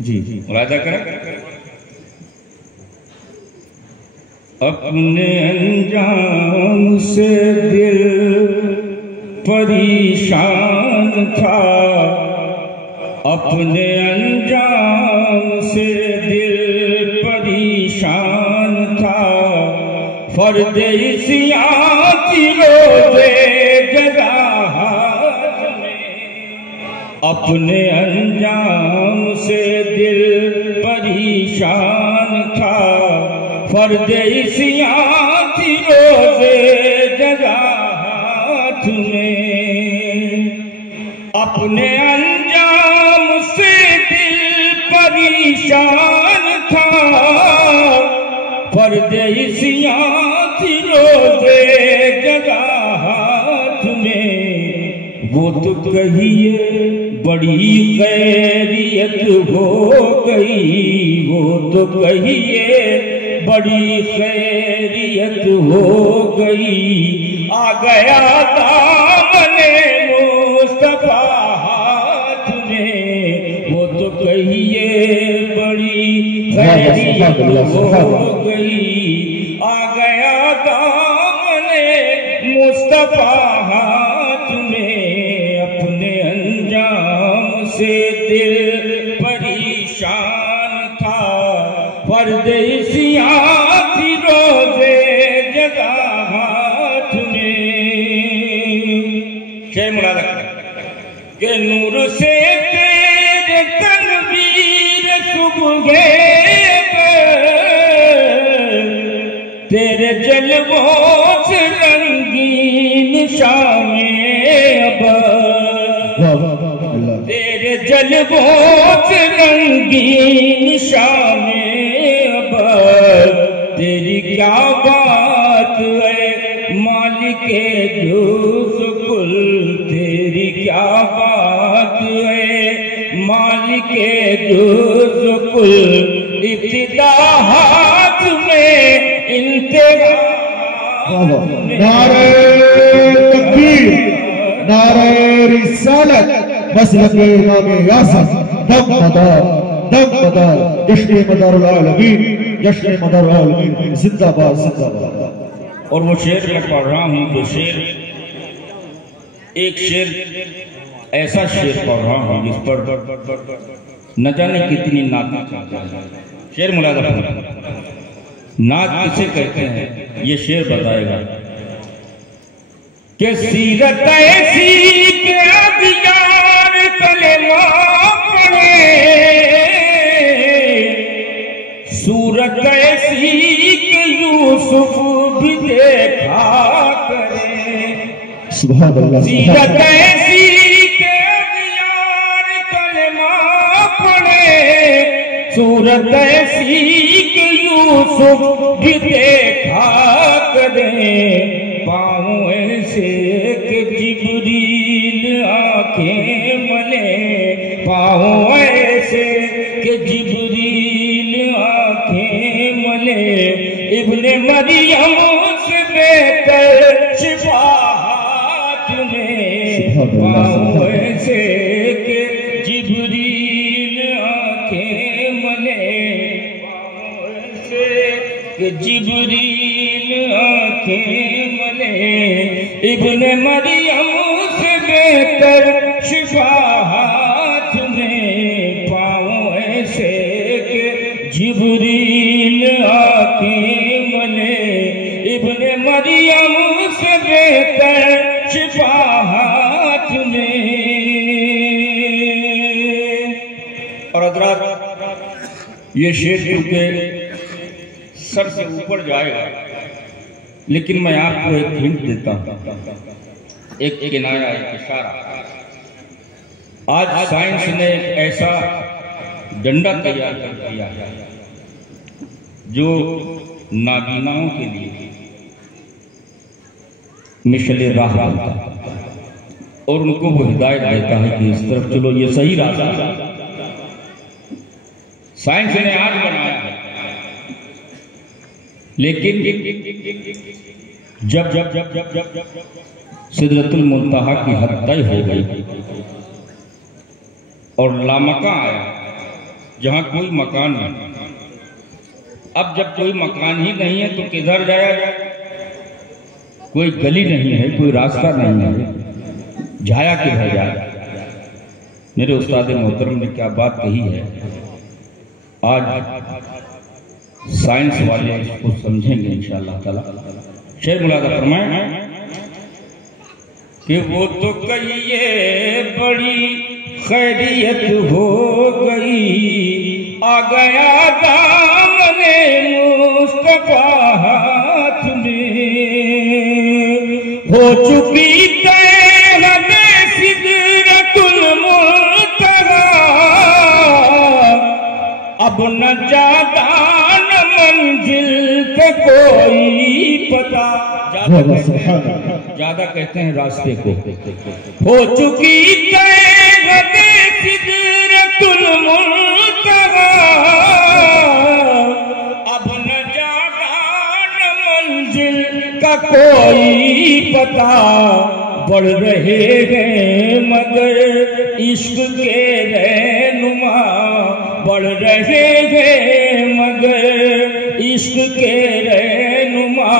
जी मुलाहिजा करें। अपने अंजाम से दिल परेशान था, अपने अंजाम से दिल परेशान था, फर्द इस्यां की रोज़े जज़ा में। अपने अंजाम से दिल परेशान था, फर्द इस्यां की रोज़े जज़ा में। अपने अंजाम से दिल परेशान था, फर्द इस्यां की रोज़े जज़ा में। वो तो कहिए बड़ी खैरियत हो गई, वो तो कहिए बड़ी खैरियत हो गई, आ गया दामने मुस्तफा हाथ में। वो तो कहिए बड़ी खैरियत हो गई, आ गया दामने मुस्तफा हाथ में। अपने अंजाम से दिल परेशान था, फर्द इस्यां की रोज़े जज़ा हाथ में। शेर मुलाहिजा के नूर से तेरे तनवीर सुबह तेरे जलवों से रंगीन शामें अब, तेरे जलवों से रंगीन शामें अब। तेरी क्या बात है मालिके जुज़कुल, तेरी क्या बात है मालिके जुज़कुल। इब्तिदा हाथ में इंतहा, नारे तकबीर, नारे रिसालत, मसलके इमामे यासर, दम मदार जश्न मदारुल आलमीन, जश्न मदारुल आलमीन, जिंदाबाद जिंदाबाद। और वो शेर मैं पढ़ रहा हूँ, तो शेर एक शेर ऐसा शेर पढ़ रहा हूँ जिस पर न जाने कितनी नात। शेर मुलाहिजा नात किसे कहते हैं ये शेर बताएगा कि सीरत ऐसी के अदियार कलेमा पढ़े, सूरत ऐसी के यूसुफ भी देखा करे। सुभान अल्लाह। सीरत ऐसी के अदियार कलेमा पढ़े, सूरत ऐसी के यूसुफ भी देखा करे। पाँव ऐसे के जिब्रील आंखें मले, पाँव ऐसे के जिब्रील आंखें मले। इब्ने मरियम से बेहतर शिफा हाथ में। पाँव ऐसे के जिब्रील आंखें मले, कि जिब्रील आंखें मले। इब्ने मरियम से बेहतर शिफा हाथ में। पाँव ऐसे के जिब्रील आंखें मले, इब्ने मरियम से बेहतर शिफा हाथ में। और हज़रात ये शेर चूंकि सर से ऊपर जाएगा, लेकिन मैं आपको एक हिंट देता हूं, एक किनाया, एक इशारा। आज साइंस ने एक ऐसा डंडा तैयार कर दिया है जो नाबीनाओं के लिए मिशले राह बनता है और उनको वो हिदायत देता है कि इस तरफ चलो, ये सही रास्ता है। साइंस ने आज बनाया है, लेकिन जब जब जब जब जब जब सिदरतुल मुंतहा की हद तय हो गई और लामका आया, जहां कोई मकान नहीं। अब जब कोई मकान ही नहीं है तो किधर जाया जाए? कोई गली नहीं है, कोई रास्ता नहीं है, जाया किधर जाए? मेरे उस्ताद मोहतरम ने क्या बात कही है, आज साइंस वाले इसको समझेंगे इंशाअल्लाह ताला। शेर मुलादा फरमाए कि वो तो कहिए बड़ी खैरियत हो गई, आ गया दामने मुस्तफा हाथ में, हो चुकी तय हदे सिदरतुल मुंतहा, अब न ज्यादा न मंजिल पे कोई पता। ज्यादा कहते हैं रास्ते को। हो चुकी तय हदे सिदरतुल मुंतहा, अब न ज्यादा न मंजिल का कोई पता। बढ़ रहे हैं मगर इश्क के रहनुमा, बढ़ रहे हैं मगर इश्क के रहनुमा,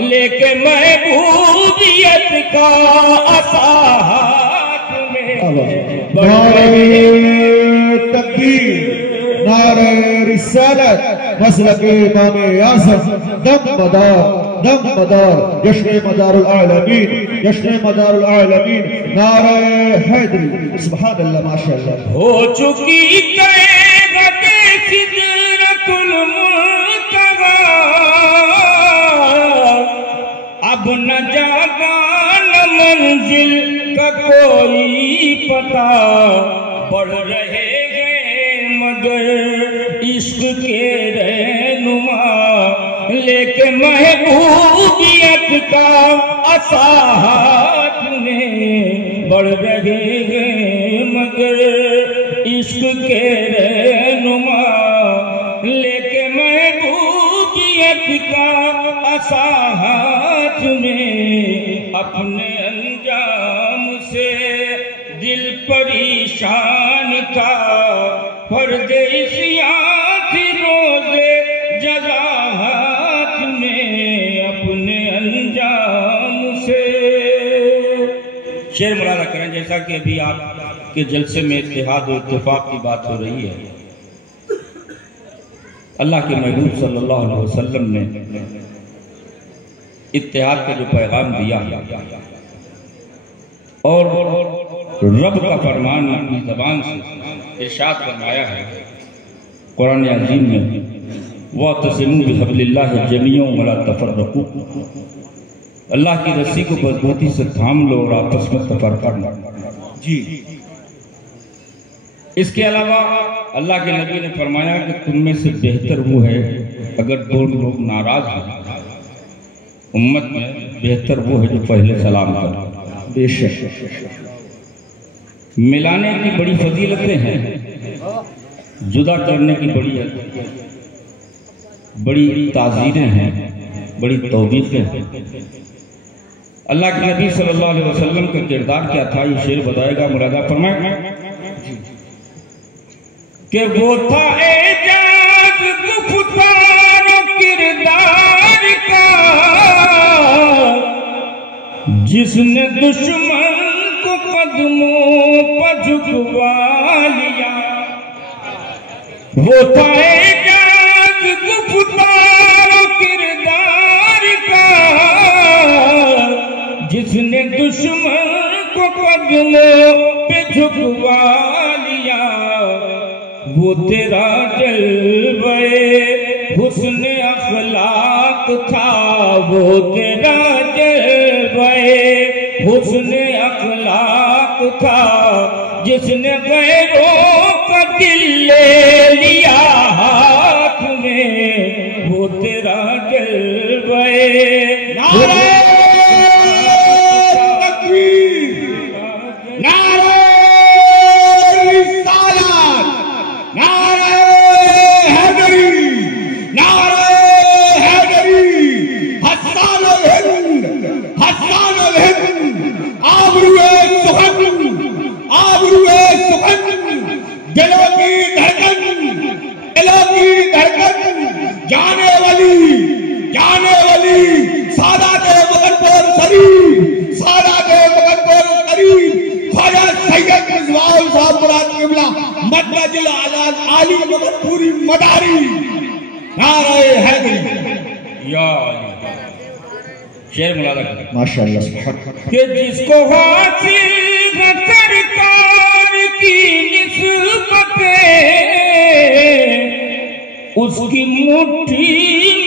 लेके महबूबियत का असा हाथ में। नारे तकबीर, नारे रिसालत, मसलके इमाम आज़म, दम मदार जश्न मदारुल आलमीन, जश्न मदारुल आलमीन, नारे हैदरी। सुभान अल्लाह, माशाअल्लाह। हो चुकी तय हदे सिदरतुल मुंतहा, अब न ज्यादा न मंजिल का कोई पता। बढ़ रहे हैं मगर इश्क के रहनुमा, लेके महबूबियत का असा हाथ में। बढ़ रहे हैं मगर इश्क के रहनुमा, लेके महबूबियत का असा हाथ में। अपने अंजाम से दिल परेशान था, परदेसियां थी रोज़े जज़ा हाथ में। अपने अंजाम से शेर मुलादा करें। जैसा कि अभी आपके जलसे में इत्तेहाद और इत्तेफाक की बात हो रही है, अल्लाह के महबूब सल्लल्लाहु अलैहि वसल्लम ने इत्तेहाद का जो पैगाम दिया और रब का फरमान अपनी ज़बान से इरशाद फरमाया है कुरान अज़ीम में, वअतसिमू बिहब्लिल्लाहि जमीअन वला तफर्रकू। अल्लाह की रस्सी को मजबूती से थाम लो और आपस में तफरका न जी। इसके अलावा अल्लाह के नबी ने फरमाया कि तुम में से बेहतर वो है अगर दो लोग नाराज हैं, उम्मत में बेहतर वो है जो पहले सलाम करे। बेशक मिलाने की बड़ी फजीलतें हैं, जुदा करने की बड़ी ताज़ीरें हैं, बड़ी तौबीक़ें हैं। अल्लाह के नबी सल्लल्लाहु अलैहि वसल्लम का किरदार क्या था, ये शेर बताएगा मुरादा फरमाए कि वो था एजाज गुफ्तार किरदार का, जिसने दुश्मन को कदमों पर झुकवा लिया। वो था एजाज गुफ्तार किरदार का, जिसने दुश्मन को कदमों पे झुकवा लिया। वो तेरा जलवे हुस्न अखलाक था, वो तेरा जलवे हुस्न अखलाक था, जिसने गैरों का दिल ले लिया हाथ में। वो तेरा जलवे दिलों की धड़कन जाने वाली सादात मगनपुर शरीफ, सादात मगनपुर शरीफ ख्वाजा सैयद मिसबाह साहब मुराद किबला मदजिल आली मगनपुरी मदारी नारे हैदरी या शेर मुलादा माशाअल्लाह सुभान कि जिसको हासिल सरकार की निस्बतें उसकी मुट्ठी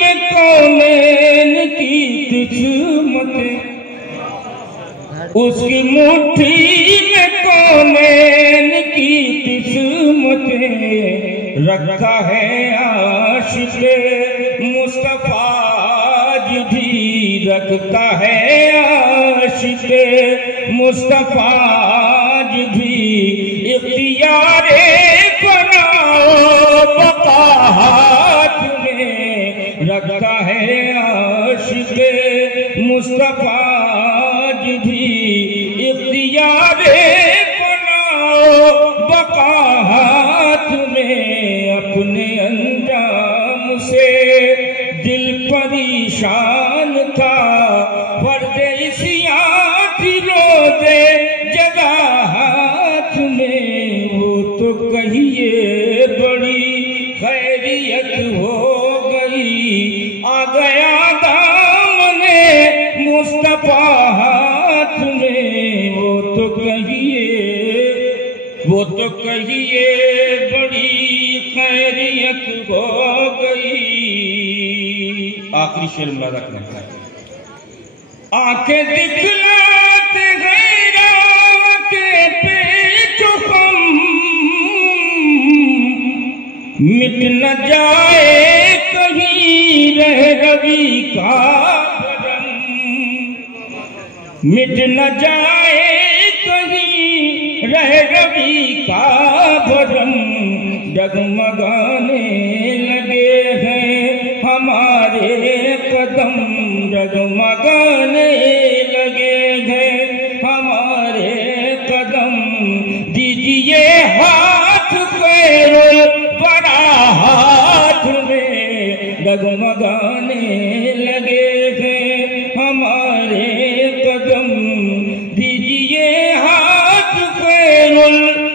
में कौनैन की किस्मतें, उसकी मुट्ठी में कौनैन की किस्मतें रखा है आशिक़े मुस्तफा भी रखता है आशिक़े मुस्तफा भी इख्तियारे बनाओ बका हाथ में रखता है आशिक़े मुस्तफा भी इख्तियारे बनाओ बका हाथ में। अपने अंजाम से दिल परेशान था परदेसियां थी रोज़े जगा हाथ में, वो तो कहिए बड़ी खैरियत हो गई आ गया दामने मुस्तफा हाथ में, वो तो कहिए बड़ी खैरियत हो गई। आखिरी शेर मुलादा करना, आंखें दिखलाते गैरा के पेच हम मिट न जाए कहीं रह रवि का भरम, मिट न जाए कहीं रह रवि का भरम, डगमगाने लगे हैं हमारे कदम, डगमगाने लगे हैं हमारे कदम। दीजिए हाथ खैर बड़ा हाथ में, डगमगाने लगे हैं हमारे कदम। दीजिए हाथ खैर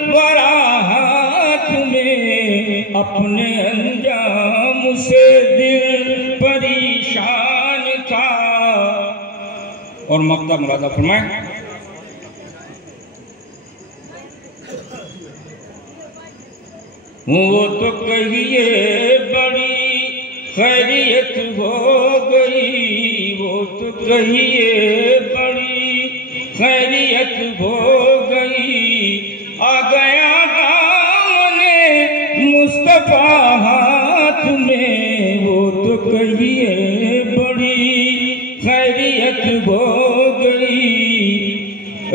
बड़ा हाथ में, अपने अंजाम से दिल परेशान था। और मक्ता मुरादा फरमाए, वो तो कहिए बड़ी खैरियत हो गई, वो तो कहिए बड़ी खैरियत हो गई आ गया दामने मुस्तफा हाथ में, वो तो कहिए बड़ी खैरियत हो गई।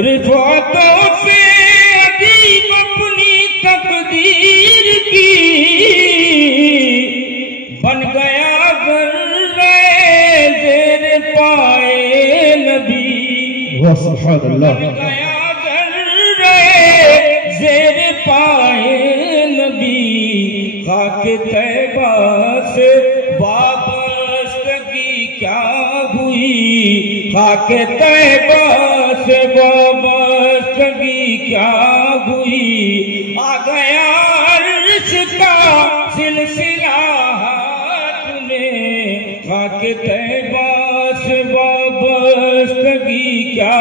रिफ़ातों से अदीब अपनी तकदीर की बन गया ज़र्रे ज़ेर पाए नबी, वाह सुभान अल्लाह, बन गया ज़र्रे ज़ेर पाए नबी। खाके तैबा से वाबस्तगी क्या हुई, खाके तैबा से वाबस्तगी क्या हुई। आ गया अर्श का सिलसिला हाथ में, खाके तैबा से वाबस्तगी क्या